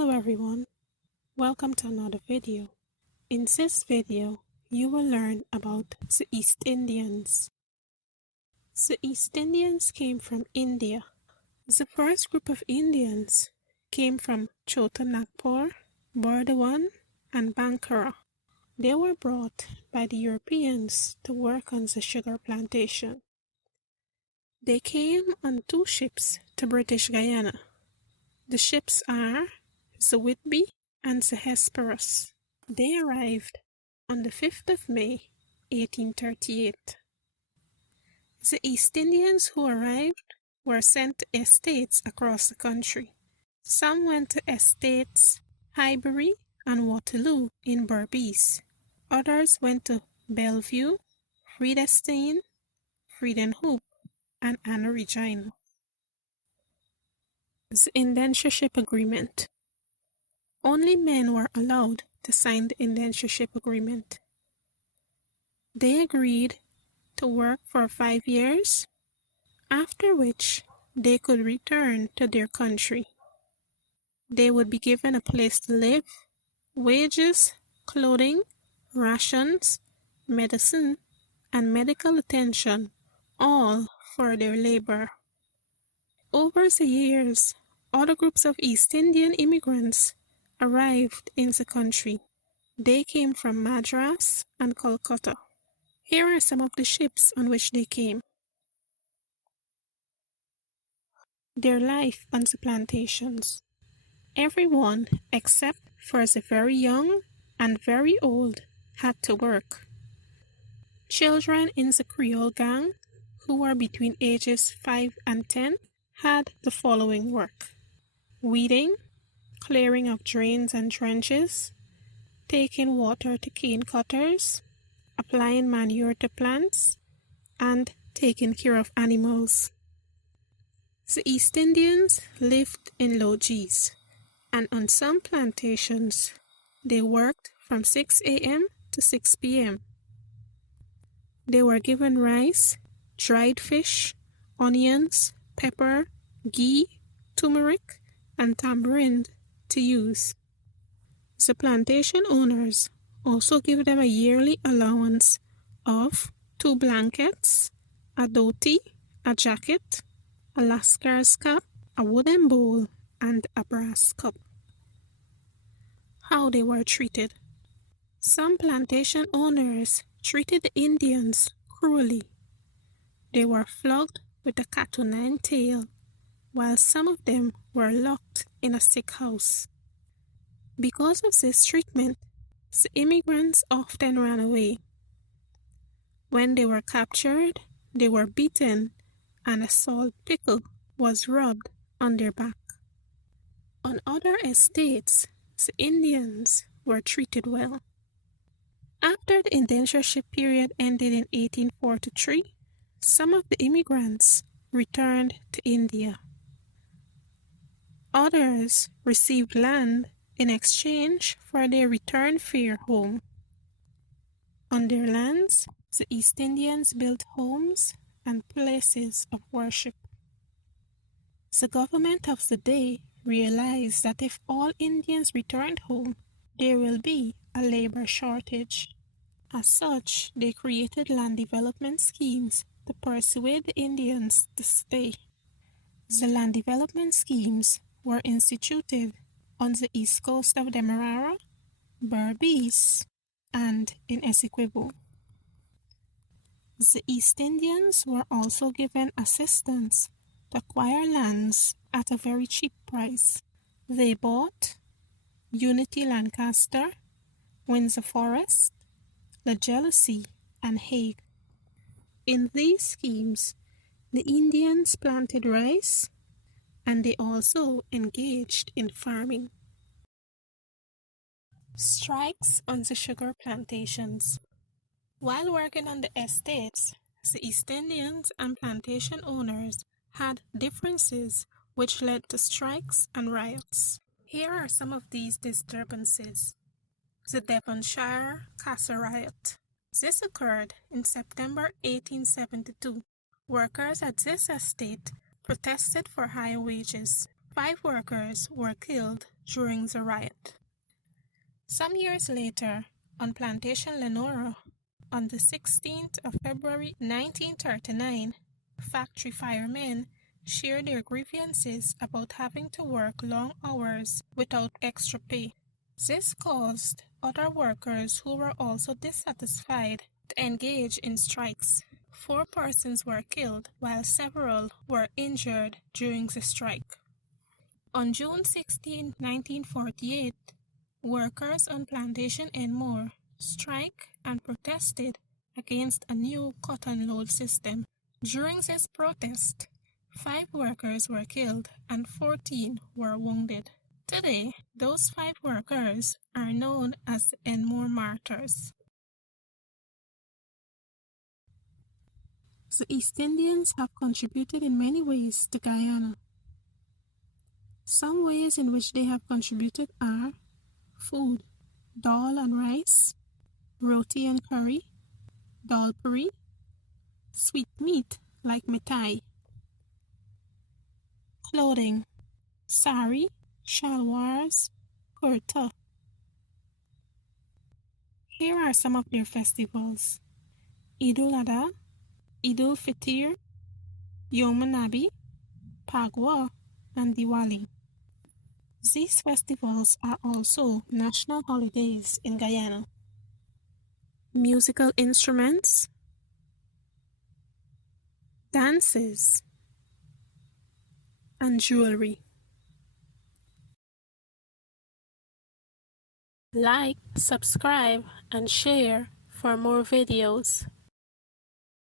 Hello everyone, welcome to another video. In this video, you will learn about the East Indians. The East Indians came from India. The first group of Indians came from Chota Nagpur, Burdwan, and Bankura. They were brought by the Europeans to work on the sugar plantation. They came on 2 ships to British Guyana. The ships are the Whitby and the Hesperus. They arrived on the 5th of May, 1838. The East Indians who arrived were sent to estates across the country. Some went to estates Highbury and Waterloo in Berbice. Others went to Bellevue, Friedestein, Friedenhoop, and Anna Regina. The Indentureship Agreement. Only men were allowed to sign the Indentureship Agreement. They agreed to work for 5 years, after which they could return to their country. They would be given a place to live, wages, clothing, rations, medicine, and medical attention, all for their labor. Over the years, other groups of East Indian immigrants arrived in the country. They came from Madras and Calcutta. Here are some of the ships on which they came. Their life on the plantations. Everyone except for the very young and very old had to work. Children in the Creole gang, who were between ages 5 and 10, had the following work: weeding, clearing of drains and trenches, taking water to cane cutters, applying manure to plants, and taking care of animals. The East Indians lived in lodges, and on some plantations, they worked from 6 a.m. to 6 p.m. They were given rice, dried fish, onions, pepper, ghee, turmeric, and tamarind to use. The plantation owners also give them a yearly allowance of 2 blankets, a dhoti, a jacket, a lascar's cap, a wooden bowl, and a brass cup. How they were treated. Some plantation owners treated the Indians cruelly. They were flogged with a cat-o'-nine tail, while some of them were locked in a sick house. Because of this treatment, the immigrants often ran away. When they were captured, they were beaten, and a salt pickle was rubbed on their back. On other estates, the Indians were treated well. After the indentureship period ended in 1843, some of the immigrants returned to India. Others received land in exchange for their return fare home. On their lands, the East Indians built homes and places of worship. The government of the day realized that if all Indians returned home, there will be a labor shortage. As such, they created land development schemes to persuade the Indians to stay. The land development schemes were instituted on the east coast of Demerara, Berbice, and in Essequibo. The East Indians were also given assistance to acquire lands at a very cheap price. They bought Unity Lancaster, Windsor Forest, La Jealousy, and Hague. In these schemes, the Indians planted rice, and they also engaged in farming. Strikes on the sugar plantations. While working on the estates, the East Indians and plantation owners had differences which led to strikes and riots. Here are some of these disturbances. The Devonshire Castle Riot. This occurred in September 1872. Workers at this estate protested for higher wages. 5 workers were killed during the riot. Some years later, on Plantation Lenora, on the 16th of February 1939, factory firemen shared their grievances about having to work long hours without extra pay. This caused other workers who were also dissatisfied to engage in strikes. 4 persons were killed, while several were injured during the strike. On June 16, 1948, workers on Plantation Enmore striked and protested against a new cotton load system. During this protest, 5 workers were killed and 14 were wounded. Today, those 5 workers are known as the Enmore Martyrs. The East Indians have contributed in many ways to Guyana. Some ways in which they have contributed are food, dal and rice, roti and curry, dal puri, sweet meat like mithai, clothing, sari, shalwars, kurta. Here are some of their festivals: Idul Adha, Idul Fitr, Yom Nabi, Pagwa, and Diwali. These festivals are also national holidays in Guyana. Musical instruments, dances, and jewelry. Like, subscribe, and share for more videos.